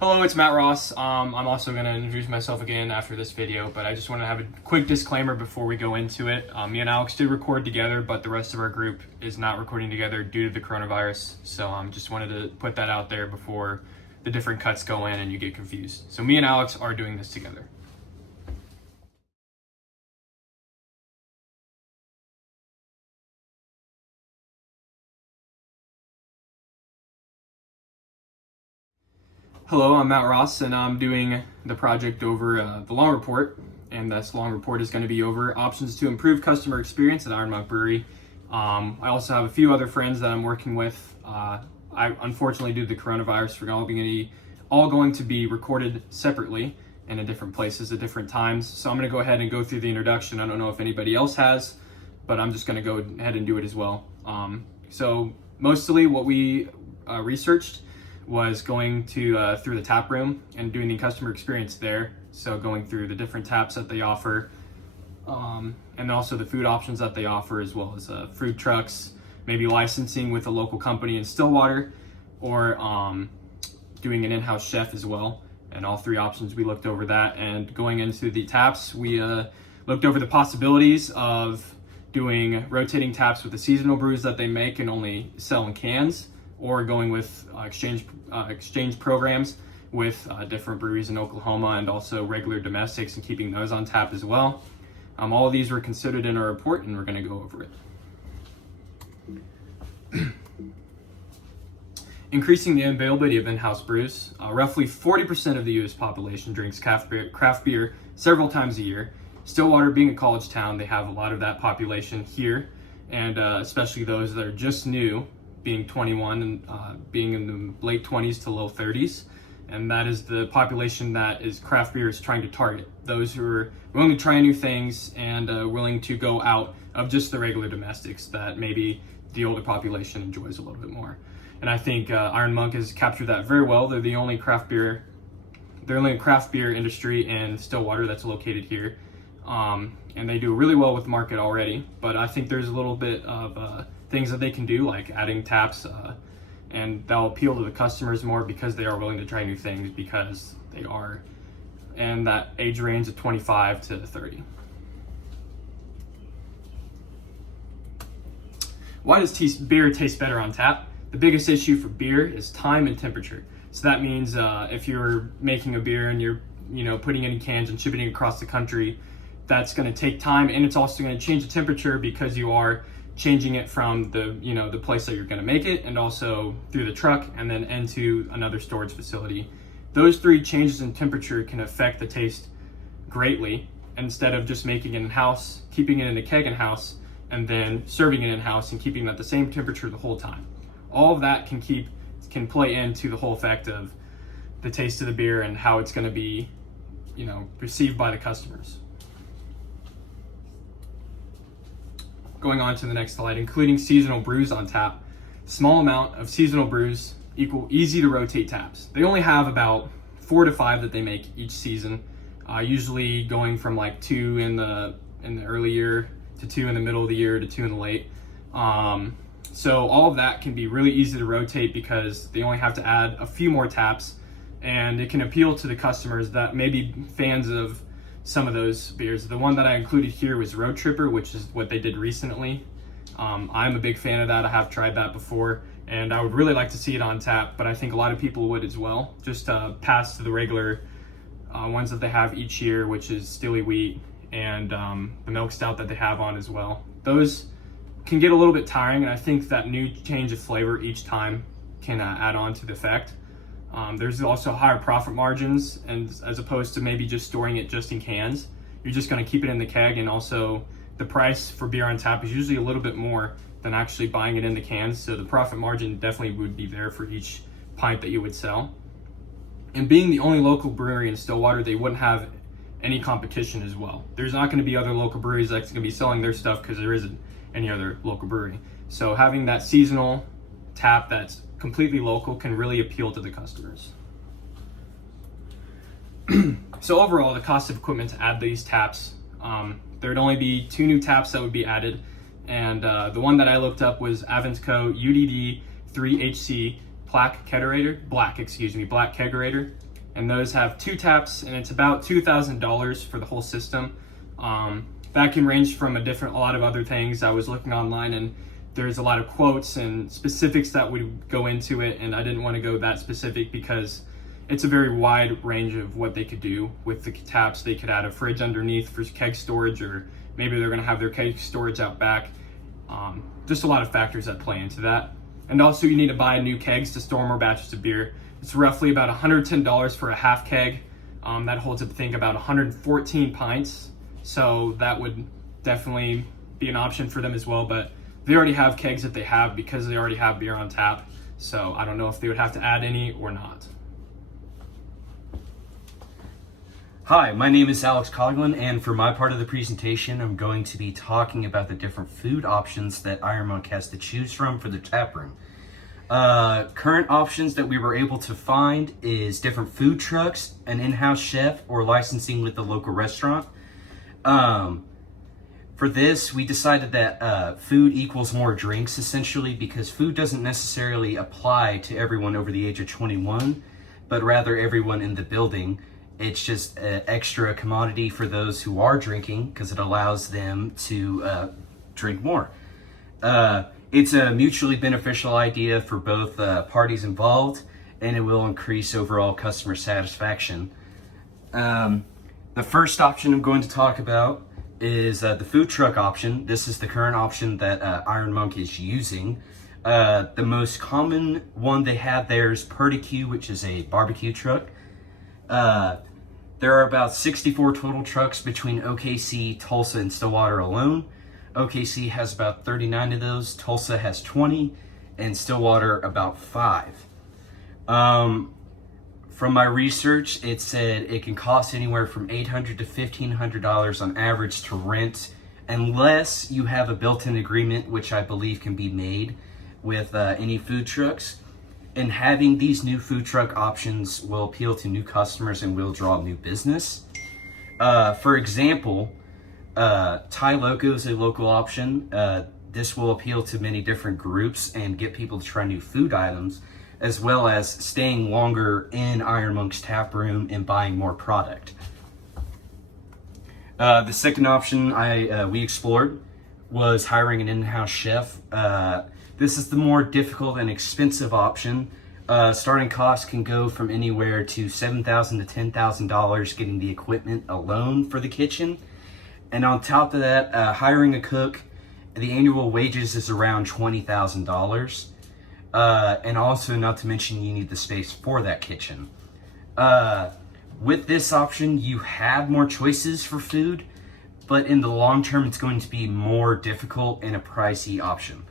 Hello, it's Matt Ross. I'm also going to introduce myself again after this video, but I just want to have a quick disclaimer before we go into it. Me and Alex did record together, but the rest of our group is not recording together due to the coronavirus. So just wanted to put that out there before the different cuts go in and you get confused. So me and Alex are doing this together. Hello, I'm Matt Ross, and I'm doing the project over the long report, and this long report is going to be over options to improve customer experience at Iron Monk Brewery. I also have a few other friends that I'm working with. I unfortunately, due to the coronavirus, we're all going to be recorded separately and in different places at different times. So I'm going to go ahead and go through the introduction. I don't know if anybody else has, but I'm just going to go ahead and do it as well. So mostly what we researched was going to through the Taproom and doing the customer experience there. So going through the different taps that they offer, and also the food options that they offer, as well as food trucks, maybe licensing with a local company in Stillwater, or doing an in-house chef as well. And all three options, we looked over that. And going into the taps, we looked over the possibilities of doing rotating taps with the seasonal brews that they make and only sell in cans, or going with exchange programs with different breweries in Oklahoma and also regular domestics and keeping those on tap as well. All of these were considered in our report, and we're going to go over it. Increasing the availability of in-house brews. Roughly 40% of the U.S. population drinks craft beer several times a year. Stillwater being a college town, they have a lot of that population here, and especially those that are just new, being 21 and being in the late 20s to low 30s. And that is the population that is craft beer is trying to target. Those who are willing to try new things and willing to go out of just the regular domestics that maybe the older population enjoys a little bit more. And I think Iron Monk has captured that very well. They're the only craft beer industry in Stillwater that's located here. And they do really well with the market already, but I think there's a little bit of things that they can do, like adding taps, and that'll appeal to the customers more because they are willing to try new things, because they are in that age range of 25 to 30. Why does beer taste better on tap? The biggest issue for beer is time and temperature. So that means if you're making a beer and you're putting it in cans and shipping it across the country, that's going to take time, and it's also going to change the temperature because you are changing it from the place that you're going to make it, and also through the truck and then into another storage facility. Those three changes in temperature can affect the taste greatly. Instead of just making it in-house, keeping it in the keg in-house, and then serving it in-house and keeping it at the same temperature the whole time. All of that can play into the whole effect of the taste of the beer and how it's going to be received by the customers. Going on to the next slide, including seasonal brews on tap. Small amount of seasonal brews equal easy to rotate taps. They only have about 4 to 5 that they make each season, usually going from like 2 in the early year to 2 in the middle of the year to 2 in the late. So all of that can be really easy to rotate because they only have to add a few more taps, and it can appeal to the customers that may be fans of some of those beers. The one that I included here was Road Tripper, which is what they did recently. I'm a big fan of that. I have tried that before, and I would really like to see it on tap, but I think a lot of people would as well, just pass to the regular ones that they have each year, which is Stilly Wheat and the Milk Stout that they have on as well. Those can get a little bit tiring, and I think that new change of flavor each time can add on to the effect. There's also higher profit margins, and as opposed to maybe just storing it just in cans, you're just going to keep it in the keg, and also the price for beer on tap is usually a little bit more than actually buying it in the cans, so the profit margin definitely would be there for each pint that you would sell. And being the only local brewery in Stillwater, they wouldn't have any competition as well. There's not going to be other local breweries that's going to be selling their stuff because there isn't any other local brewery. So having that seasonal tap that's completely local can really appeal to the customers. So overall, the cost of equipment to add these taps, there would only be 2 new taps that would be added, and the one that I looked up was Aventco UDD 3HC black kegerator. and those have 2 taps, and it's about $2,000 for the whole system. That can range from a lot of other things. I was looking online, and there's a lot of quotes and specifics that would go into it, and I didn't want to go that specific because it's a very wide range of what they could do with the taps. They could add a fridge underneath for keg storage, or maybe they're going to have their keg storage out back. Just a lot of factors that play into that. And also, you need to buy new kegs to store more batches of beer. It's roughly about $110 for a half keg. That holds up, I think, about 114 pints. So that would definitely be an option for them as well. But they already have kegs that they have because they already have beer on tap. So I don't know if they would have to add any or not. Hi, my name is Alex Coughlin, and for my part of the presentation, I'm going to be talking about the different food options that Iron Monk has to choose from for the tap room. Current options that we were able to find is different food trucks, an in-house chef, or licensing with the local restaurant. For this, we decided that food equals more drinks, essentially, because food doesn't necessarily apply to everyone over the age of 21, but rather everyone in the building. It's just an extra commodity for those who are drinking because it allows them to drink more. It's a mutually beneficial idea for both parties involved, and it will increase overall customer satisfaction. The first option I'm going to talk about is the food truck option. This is the current option that Iron Monk is using. The most common one they have there is Q, which is a barbecue truck. There are about 64 total trucks between OKC, Tulsa, and Stillwater alone. OKC has about 39 of those, Tulsa has 20, and Stillwater about 5. From my research, it said it can cost anywhere from $800 to $1,500 on average to rent, unless you have a built-in agreement, which I believe can be made with any food trucks. And having these new food truck options will appeal to new customers and will draw new business. For example, Thai Loco is a local option. This will appeal to many different groups and get people to try new food items, as well as staying longer in Iron Monk's tap room and buying more product. The second option we explored was hiring an in-house chef. This is the more difficult and expensive option. Starting costs can go from anywhere to $7,000 to $10,000 getting the equipment alone for the kitchen. And on top of that, hiring a cook, the annual wages is around $20,000. And also, not to mention, you need the space for that kitchen. With this option, you have more choices for food, but in the long term, it's going to be more difficult and a pricey option.